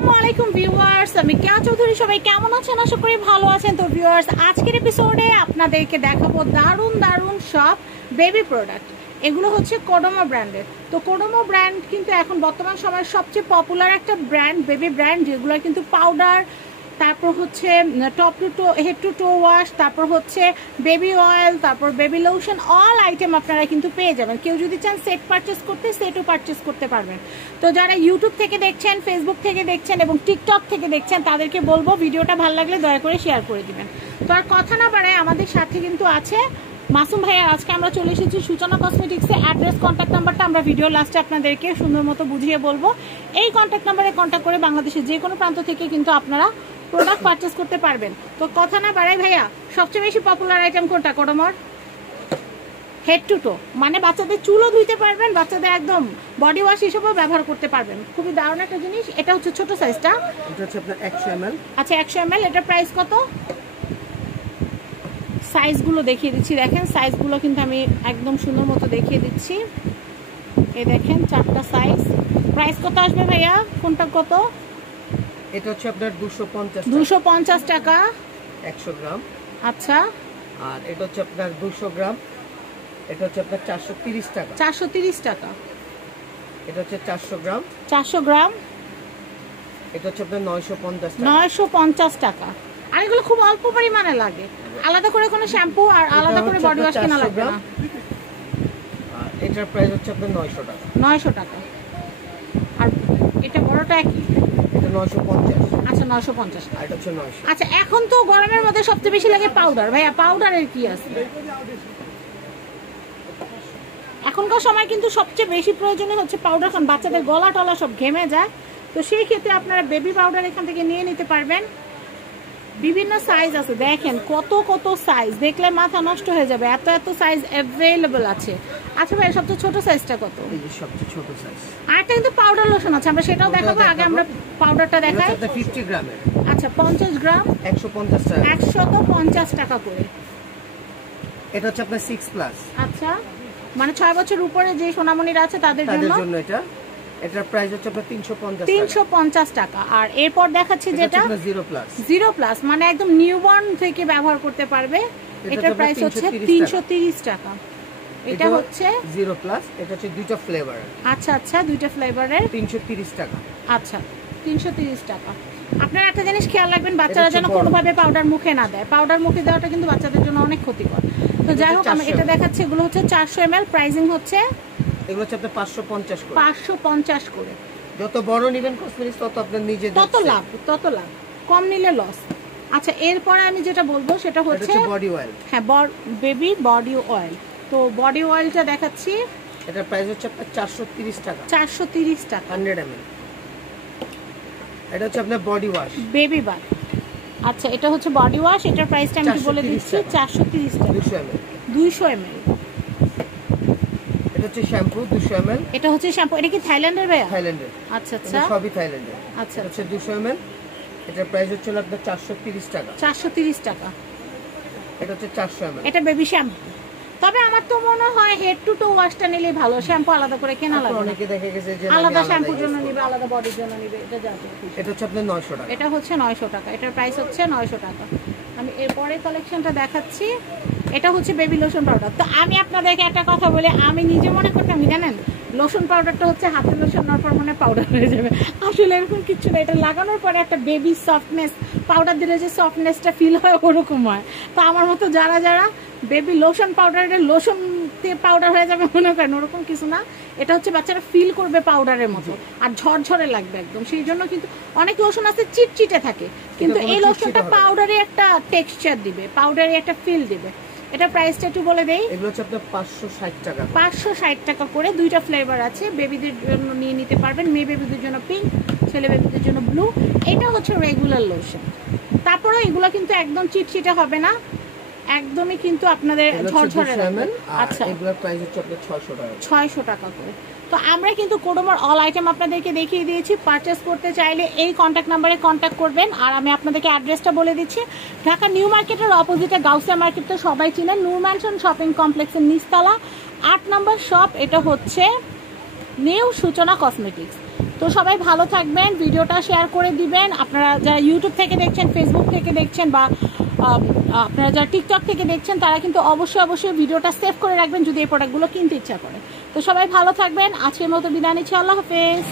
আসসালামু আলাইকুম ভিউয়ার্স, আমি কেয়া চৌধুরী। সবাই কেমন আছেন? আশা করি ভালো আছেন। তো ভিউয়ার্স, আজকের এপিসোডে আপনাদেরকে দেখাবো দারুণ দারুণ সব বেবি প্রোডাক্ট। এগুলো হচ্ছে কোডোমো ব্র্যান্ডের। তো কোডোমো ব্র্যান্ড কিন্তু এখন বর্তমান সময়ের সবচেয়ে পপুলার একটা ব্র্যান্ড, বেবি ব্র্যান্ড, যেগুলো কিন্তু পাউডার, তারপর হচ্ছে top to toe, head to toe wash, তারপর হচ্ছে বেবি অয়েল, তারপর বেবি লোশন, অল আইটেম আপনারা কিন্তু পেয়ে যাবেন। কেউ যদি চান সেট পারচেস করতে, সেটও পারচেস করতে পারবেন। তো যারা ইউটিউব থেকে দেখছেন, ফেসবুক থেকে দেখছেন এবং টিকটক থেকে দেখছেন, তাদেরকে বলবো ভিডিওটা ভালো লাগলে দয়া করে শেয়ার করে দিবেন। তো আর কথা না বাড়ায়, আমাদের সাথে কিন্তু আছে মাসুম ভাইয়া। আজকে আমরা চলে এসেছি সূচনা কসমেটিক্সে। অ্যাড্রেস, কন্ট্যাক্ট নাম্বারটা আমরা ভিডিও লাস্টে আপনাদেরকে সুন্দর মতো বুঝিয়ে বলবো। এই কন্ট্যাক্ট নাম্বারে কন্ট্যাক্ট করে বাংলাদেশের যে কোনো প্রান্ত থেকে কিন্তু আপনারা প্রোডাক্ট পারচেস করতে পারবেন। তো কথা না বাড়াই ভাইয়া, সবচেয়ে বেশি পপুলার আইটেম কোনটা কোডোমোর? হেড টু টো, মানে বাচ্চাদের চুলও ধুইতে পারবেন, বাচ্চাদের একদম বডি ওয়াশ হিসেবেও ব্যবহার করতে পারবেন। খুবই দারুণ একটা জিনিস। এটা হচ্ছে ছোট সাইজটা, এটা হচ্ছে আপনার 100 ml। আচ্ছা 100 ml। এটা প্রাইস কত? সাইজগুলো দেখিয়ে দিচ্ছি, দেখেন সাইজগুলো কিন্তু আমি একদম সুন্দর মতো দেখিয়ে দিচ্ছি। এই দেখেন 4টা সাইজ। প্রাইস কত আসবে ভাইয়া? কোনটা কত? এটা হচ্ছে আপনার 250 টাকা 100 গ্রাম। আচ্ছা, আর এটা হচ্ছে আপনার 200 গ্রাম, এটা হচ্ছে আপনার 430 টাকা। 430 টাকা। এটা হচ্ছে 400 গ্রাম, 400 গ্রাম, এটা হচ্ছে আপনার 950 টাকা। 950 টাকা। আর এগুলো খুব অল্প পরিমাণে লাগে, আলাদা করে কোনো শ্যাম্পু আর আলাদা করে বডি ওয়াশ কেনা লাগবে না। আর এটার প্রাইস হচ্ছে আপনার 900 টাকা। 900 টাকা। আর এটা বড়টা কি? এটা 950। আচ্ছা 950। আর এটা হচ্ছে 900। আচ্ছা, এখন তো গরমের মধ্যে সবচেয়ে বেশি লাগে পাউডার। ভাইয়া পাউডারের কি আছে? এখনকার সময় কিন্তু সবচেয়ে বেশি প্রয়োজনীয় হচ্ছে পাউডার, কারণ বাচ্চাদের গলা টলা সব ঘেমে যায়। তো সেই ক্ষেত্রে আপনারা বেবি পাউডার এখান থেকে নিয়ে নিতে পারবেন। বিভিন্ন সাইজ আছে, দেখেন কত কত সাইজ, দেখলে মাথা নষ্ট হয়ে যাবে, এত এত সাইজ অ্যাভেলেবল আছে। আচ্ছা ভাই, সবচেয়ে ছোট সাইজটা কত? এই যে সবচেয়ে ছোট সাইজ। আরেকটা কিন্তু পাউডার লোশন আছে, আমরা সেটাও দেখাবো। আগে আমরা পাউডারটা দেখাই। এটা 50 গ্রামের। আচ্ছা 50 গ্রাম 150 টাকা। 150 টাকা করে। এটা হচ্ছে আপনার 6 প্লাস। আচ্ছা, মানে 6 বছর উপরে যে সোনামণিরা আছে তাদের জন্য এটা, এটার প্রাইস হচ্ছে আপনার 350 টাকা। আর এরপর দেখাচ্ছি যেটা 0 প্লাস, মানে একদম নিউবর্ন থেকে ব্যবহার করতে পারবে। এটার প্রাইস হচ্ছে 330 টাকা। এটা হচ্ছে 0 প্লাস, এটা হচ্ছে দুইটা ফ্লেভার। আচ্ছা আচ্ছা, দুইটা ফ্লেভারের 330 টাকা। আচ্ছা 330 টাকা। আপনারা একটা জিনিস খেয়াল রাখবেন, বাচ্চারা যেন কোনোভাবে পাউডার মুখে না দেয়। পাউডার মুখে দেওয়াটা কিন্তু বাচ্চাদের জন্য অনেক ক্ষতিকর। তো যাই হোক, আমি এটা দেখাচ্ছি। এগুলো হচ্ছে 400 ml। প্রাইসিং হচ্ছে এগুলো হচ্ছে আপনার 550 করে। 550 করে। যত বড় নেবেন কসমেটিক্স তত আপনার নিজে তত লাভ, কম নিলে লস। আচ্ছা, এরপরে আমি যেটা বলবো সেটা হচ্ছে বডি অয়েল। হ্যাঁ, বেবি বডি অয়েল। তো বডি অয়েলটা দেখাচ্ছি। এটার প্রাইস হচ্ছে আপনার 430 টাকা। 430 টাকা 100 ml। এটা হচ্ছে আপনার বডি ওয়াশ, বেবি বাথ। আচ্ছা, এটা হচ্ছে বডি ওয়াশ। এটার প্রাইসটা আমি বলে দিচ্ছি, 430 টাকা 200 ml। 200 ml। এটা হচ্ছে শ্যাম্পু 200 ml। এটা হচ্ছে শ্যাম্পু। এটা কি থাইল্যান্ডের ভাইয়া? থাইল্যান্ডের। আচ্ছা আচ্ছা, সবই থাইল্যান্ডের। আচ্ছা, এটা হচ্ছে 200 ml। এটার প্রাইস হচ্ছে আপনার 430 টাকা। 430 টাকা। এটা হচ্ছে 400 ml। এটা বেবি শ্যাম্পু। তবে আমার তো মনে হয় হেড টু টো ওয়াশটা নিলে ভালো, শ্যাম্পু আলাদা করে কেনা লাগবে। অনেকে দেখে গেছে যে আলাদা শ্যাম্পুর জন্য নিবে, আলাদা বডির জন্য নিবে। এটা যাবে। এটা হচ্ছে আপনার 900 টাকা। এটা হচ্ছে 900 টাকা। এটার প্রাইস হচ্ছে 900 টাকা। আমি এরপরে কালেকশনটা দেখাচ্ছি। এটা হচ্ছে বেবি লোশন পাউডার। তো আমি আপনাদেরকে একটা কথা বলি, আমি নিজে মনে করতাম জানেন, লোশন পাউডারটা হচ্ছে হাতের লোশন নেওয়ার পর মনে পাউডার হয়ে যাবে। আসলে এরকম কিছু না। এটা লাগানোর পরে একটা বেবি সফটনেস, পাউডার দিলে যে সফটনেসটা ফিল হয় ওরকম হয়। তো আমার মতো যারা যারা বেবি লোশন পাউডারের লোশন দিয়ে পাউডার হয়ে যাবে মনে করেন, ওরকম কিছু না। এটা হচ্ছে বাচ্চারা ফিল করবে পাউডারের মতো, আর ঝরঝরে লাগবে একদম। সেই জন্য কিন্তু অনেক লোশন আছে চিটচিটে থাকে, কিন্তু এই লোশনটা পাউডারে একটা টেক্সচার দিবে, পাউডারে একটা ফিল দিবে। এটা প্রাইসটা একটু বলে দেই। এগুলো হচ্ছে আপনার 560 টাকা। 560 টাকা করে। দুইটা ফ্লেভার আছে। বেবিদের জন্য নিয়ে নিতে পারবেন, মেয়ে বেবিদের জন্য পিঙ্ক, ছেলে বেবিদের জন্য ব্লু। এটা হচ্ছে রেগুলার লোশন। তারপরে এগুলো কিন্তু একদম চিটচিটে হবে না, একদমই কিন্তু আপনাদের ঝরঝরে লাগবে। আচ্ছা, এগুলোর প্রাইস হচ্ছে আপনার 600 টাকা। 600 টাকা করে। তো আমরা কিন্তু কোডোমোর অল আইটেম আপনাদেরকে দেখিয়ে দিয়েছি। পারচেস করতে চাইলে এই কন্ট্যাক্ট নাম্বারে কন্ট্যাক্ট করবেন। আর আমি আপনাদেরকে অ্যাড্রেসটা বলে দিচ্ছি। ঢাকা নিউ মার্কেটের অপোজিটে গাউসিয়া মার্কেট তো সবাই চিনেন, নূর ম্যানশন শপিং কমপ্লেক্সের নিচতলা 8 নম্বর শপ। এটা হচ্ছে নিউ সূচনা কসমেটিক্স। তো সবাই ভালো থাকবেন, ভিডিওটা শেয়ার করে দিবেন। আপনারা যারা ইউটিউব থেকে দেখছেন, ফেসবুক থেকে দেখছেন বা আপনারা যারা টিকটক থেকে দেখছেন তারা কিন্তু অবশ্যই ভিডিওটা সেভ করে রাখবেন যদি এই প্রোডাক্টগুলো কিনতে ইচ্ছা করে। তো সবাই ভালো থাকবেন, আজকের মতো বিদায় নিচ্ছি, আল্লাহ হাফেজ।